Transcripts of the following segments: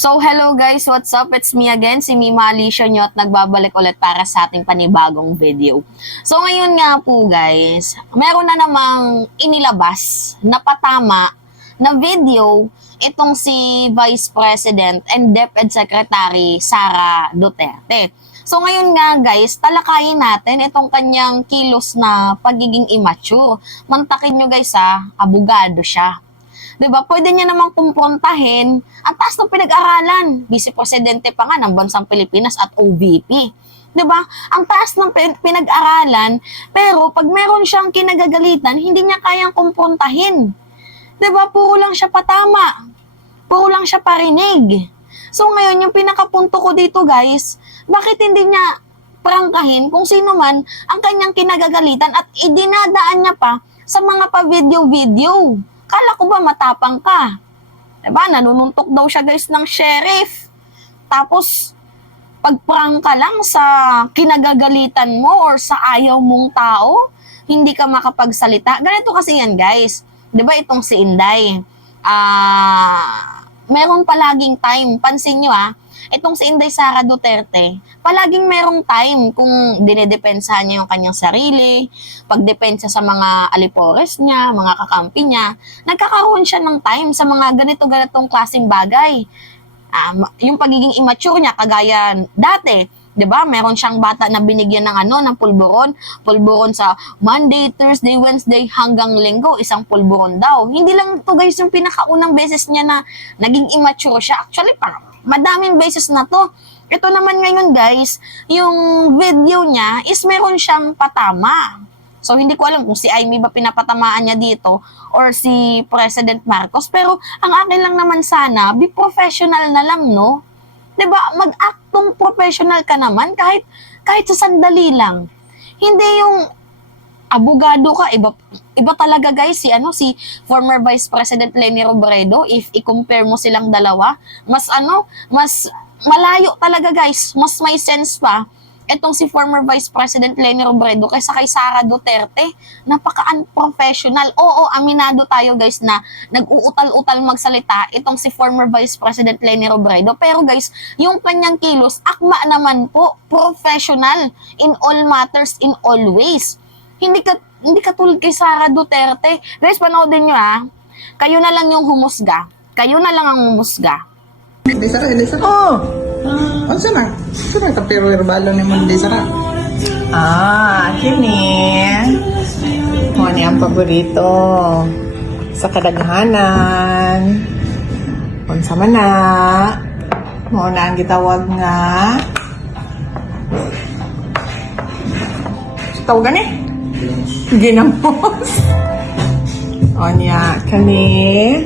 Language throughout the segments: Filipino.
So, hello guys, what's up? It's me again, si Mima Alicia nyo at nagbabalik ulit para sa ating panibagong video. So, ngayon nga po guys, meron na namang inilabas na patama na video itong si Vice President and DepEd Secretary Sara Duterte. So, ngayon nga guys, talakayin natin itong kanyang kilos na pagiging immature. Mantakin nyo guys abogado siya. Diba? Pwede niya namang kumprontahin ang taas ng pinag-aralan. Vice Presidente pa nga ng Bansang Pilipinas at OVP. Diba? Ang taas ng pinag-aralan, pero pag meron siyang kinagagalitan, hindi niya kayang kumprontahin. Diba? Puro lang siya patama. Puro lang siya parinig. So ngayon, yung pinakapunto ko dito guys, bakit hindi niya prangkahin kung sino man ang kanyang kinagagalitan at idinadaan niya pa sa mga pa-video-video? Kala ko ba matapang ka? Diba? Nanununtok daw siya guys ng sheriff. Tapos, pag-prank ka lang sa kinagagalitan mo or sa ayaw mong tao, hindi ka makapagsalita. Ganito kasi yan guys. Diba itong si Inday? Meron palaging time. Pansin nyo itong si Inday Sara Duterte, palaging merong time kung dinedepensahan niya yung kanyang sarili, pagdepensa sa mga alipores niya, mga kakampi niya, nagkakaroon siya ng time sa mga ganito-ganitong klaseng bagay. Yung pagiging immature niya, kagaya dati, 'di ba? Meron siyang bata na binigyan ng pulburon sa Monday, Thursday, Wednesday hanggang Linggo, isang pulburon daw. Hindi lang to guys yung pinakaunang beses niya na naging immature siya. Actually, madaming beses na to. Ito naman ngayon guys, yung video niya is meron siyang patama. So hindi ko alam kung si Amy ba pinapatamaan niya dito or si President Marcos. Pero ang akin lang naman sana, be professional na lang, no? 'Di ba? Mag-actong professional ka naman kahit sa sandali lang. Hindi yung abogado ka, iba talaga guys si former Vice President Leni Robredo. If i-compare mo silang dalawa, mas malayo talaga guys, mas may sense pa etong si former Vice President Leni Robredo kaysa kay Sara Duterte. Napaka-unprofessional. Oo, aminado tayo guys na nag-uutal-utal magsalita itong si former Vice President Leni Robredo. Pero guys, yung kanyang kilos, akma naman po, professional in all matters, in all ways. Hindi katulad kay Sara Duterte. Guys, panoodin nyo Kayo na lang yung humusga. Kayo na lang ang humusga. Hindi sara. Oh! Ano na? Sara ka pero herbalo ni Monday sara. Kini. Mo ni ang paborito sa kadaghanan. Unsa man na? Mo na ang gitawag nga. Tawag gani? Ginamos. Onya kani.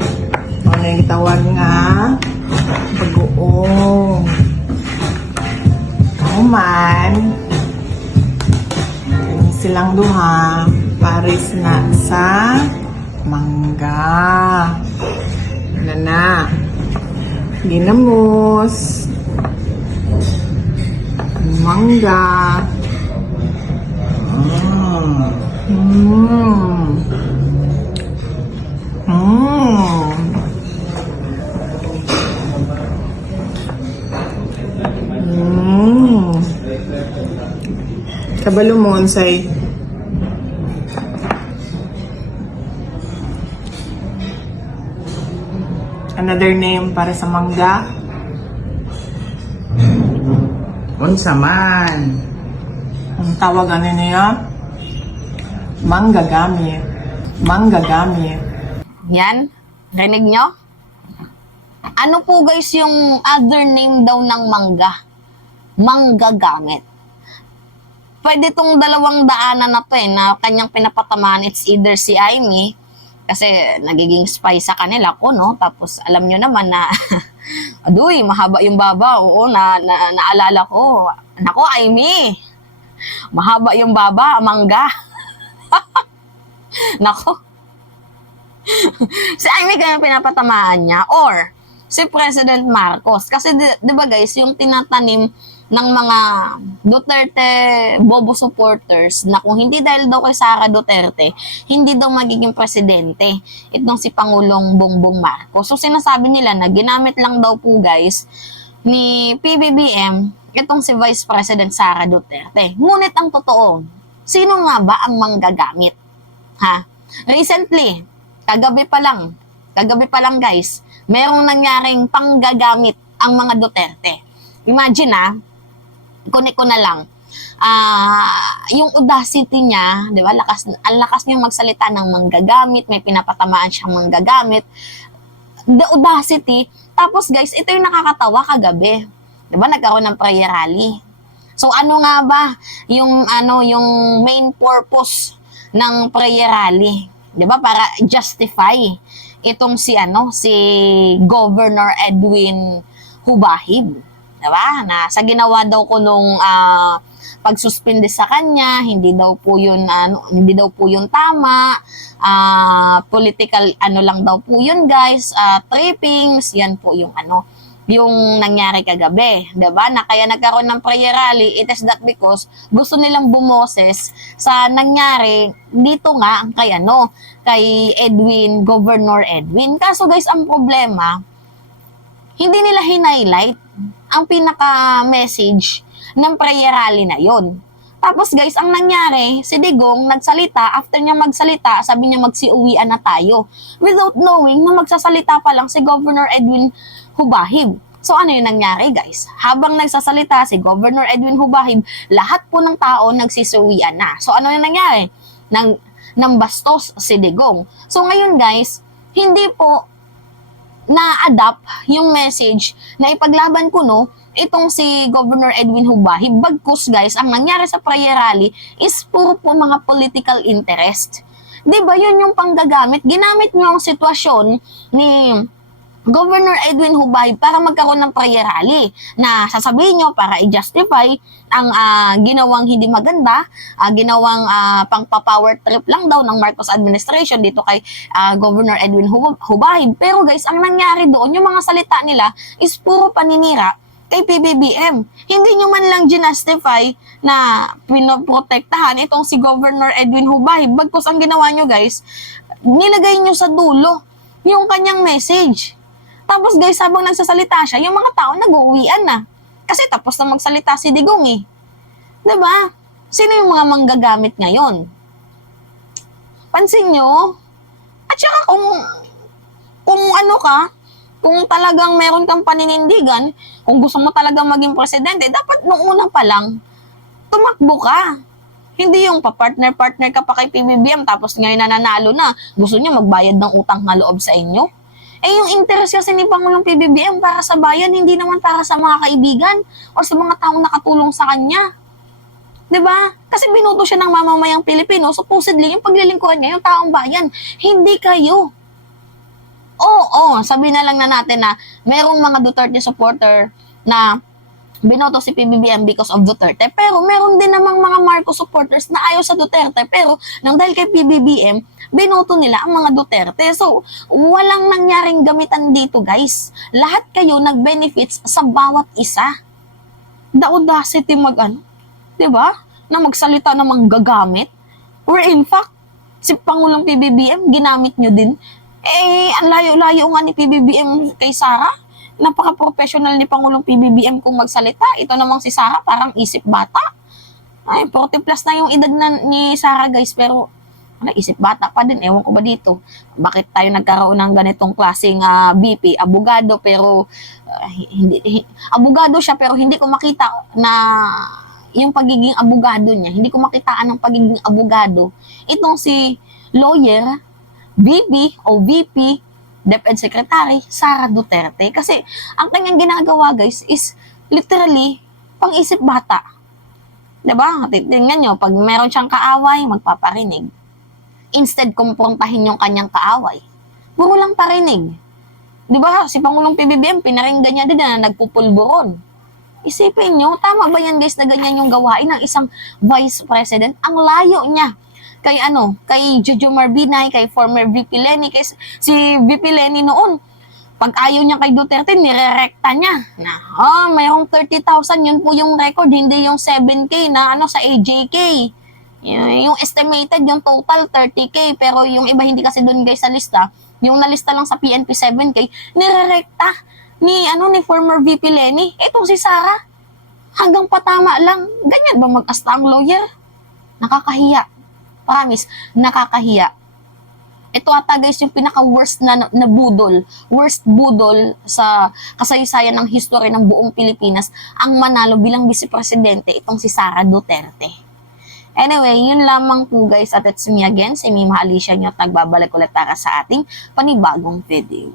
Mo na ang gitawag nga. Bagoong. Man, silang duha pares na sa mangga. Nana, ginamos, mangga. Kabalo mo say another name para sa mangga. Unsa man? Ang tawag niya? Manggagamit. Yan, rinig nyo? Ano po guys yung other name daw ng mangga? Manggagamit. Pwede itong dalawang daanan na to na kanyang pinapatamaan. It's either si Amy, kasi nagiging spy sa kanila ko, no? Tapos alam nyo naman na, aduy, mahaba yung baba. Oo, naalala ko. Nako, Amy, mahaba yung baba, mangga. Nako. Si Amy kaya pinapatamaan niya. Or, si President Marcos. Kasi, di ba guys, yung tinatanim ng mga Duterte Bobo supporters na kung hindi dahil daw kay Sara Duterte, hindi daw magiging presidente itong si Pangulong Bongbong Marcos. So sinasabi nila na ginamit lang daw po guys ni PBBM itong si Vice President Sara Duterte. Ngunit ang totoo, sino nga ba ang manggagamit? Ha? Recently, kagabi pa lang guys, merong nangyaring panggagamit ang mga Duterte. Imagine kunik ko na lang, yung audacity niya, di ba, ang lakas niyang magsalita ng manggagamit, may pinapatamaan siyang manggagamit, the audacity, tapos guys, ito yung nakakatawa kagabi, di ba, nagkaroon ng prayer rally. So ano nga ba yung main purpose ng prayer rally, di ba, para justify itong si Governor Edwin Hubahib. Diba? Na sa ginawa daw ko nung pagsuspende sa kanya, hindi daw po yun tama. Political lang daw po yun, guys. Trippings, yan po yung yung nangyari kagabi, 'di ba? Na kaya nagkaroon ng prayer rally, it is that because gusto nilang bumoses sa nangyari dito nga kay Governor Edwin. Kaso guys, ang problema, hindi nila highlight ang pinaka-message ng prayer rally na yon. Tapos guys, ang nangyari, si Digong nagsalita, after niya magsalita, sabi niya magsiuwian na tayo. Without knowing na magsasalita pa lang si Governor Edwin Hubahib. So ano yung nangyari guys? Habang nagsasalita si Governor Edwin Hubahib, lahat po ng tao nagsisuwian na. So ano yung nangyari? Nang bastos si Digong. So ngayon guys, hindi po na-adapt yung message na ipaglaban ko itong si Governor Edwin Hubahib. Bagkus guys, ang nangyari sa prayer rally is puro po mga political interest. Diba yun yung panggagamit? Ginamit nyo ang sitwasyon ni Governor Edwin Hubahib para magkaroon ng prayer rally na sasabihin nyo para i-justify ang ginawang hindi maganda, ginawang pang-power trip lang daw ng Marcos administration dito kay Governor Edwin Hubahib. Pero guys, ang nangyari doon, yung mga salita nila is puro paninira kay PBBM. Hindi nyo man lang ginastify na pinoprotektahan itong si Governor Edwin Hubahib. Bagkus ang ginawa nyo guys, nilagay nyo sa dulo yung kanyang message. Tapos guys, habang nagsasalita siya, yung mga tao nag-uuwian na. Kasi tapos na magsalita si Digong eh. Diba? Sino yung mga manggagamit ngayon? Pansin nyo? At saka kung talagang meron kang paninindigan, kung gusto mo talagang maging presidente, dapat nung una pa lang, tumakbo ka. Hindi yung pa-partner-partner ka pa kay PBBM tapos ngayon nananalo na, gusto niya magbayad ng utang na loob sa inyo. Yung interest kasi ni Pangulong PBBM para sa bayan, hindi naman para sa mga kaibigan o sa mga taong nakatulong sa kanya. 'Di ba? Kasi binuto siya ng mamamayang Pilipino, supposedly yung paglilingkuran niya yung taong bayan, hindi kayo. Oo, sabi na lang na natin na merong mga Duterte supporter na binoto si PBBM because of Duterte, pero meron din namang mga Marcos supporters na ayaw sa Duterte, pero nang dahil kay PBBM, binoto nila ang mga Duterte. So, walang nangyaring gamitan dito guys. Lahat kayo nag-benefits sa bawat isa. The audacity diba? Na magsalita na manggagamit. Or in fact, si Pangulong PBBM, ginamit nyo din. Ang layo-layo nga ni PBBM kay Sara. Napaka-professional ni Pangulong PBBM kung magsalita. Ito namang si Sara, parang isip bata. 40 plus na yung edad ni Sara guys, pero isip bata pa din. Ewan ko ba dito? Bakit tayo nagkaroon ng ganitong klaseng BP? Abogado, pero abogado siya, pero hindi ko makita na yung pagiging abogado niya. Hindi ko makitaan ng pagiging abogado. Itong si lawyer, VP o VP, DepEd Secretary, Sara Duterte. Kasi ang kanyang ginagawa guys is literally pang-isip bata. Diba? Tingnan nyo, pag meron siyang kaaway, magpaparinig. Instead, kumprontahin yung kanyang kaaway. Puro lang parinig. Diba? Si Pangulong PBBM, pinaringgan niya din na nagpupulburon. Isipin nyo, tama ba yan guys na ganyan yung gawain ng isang Vice President? Ang layo niya kay Jojo Marbinay, kay former VP Lenny, kay si VP Lenny noon, Pag ayaw niya kay Duterte, nirerekta niya na, mayroong 30,000, yun po yung record, hindi yung 7K na sa AJK. Yung estimated, yung total 30K, pero yung iba hindi kasi doon guys sa lista, yung nalista lang sa PNP 7K, nirerekta ni former VP Lenny. Itong si Sara, hanggang patama lang. Ganyan ba mag-asta ang lawyer? Nakakahiya. Promise, nakakahiya. Ito ata guys yung pinaka-worst na budol. Worst budol sa kasaysayan ng history ng buong Pilipinas. Ang manalo bilang vice-presidente, itong si Sara Duterte. Anyway, yun lamang po guys. At it's me again, si Mima Alicia nyo. Nagbabalik ulit para sa ating panibagong video.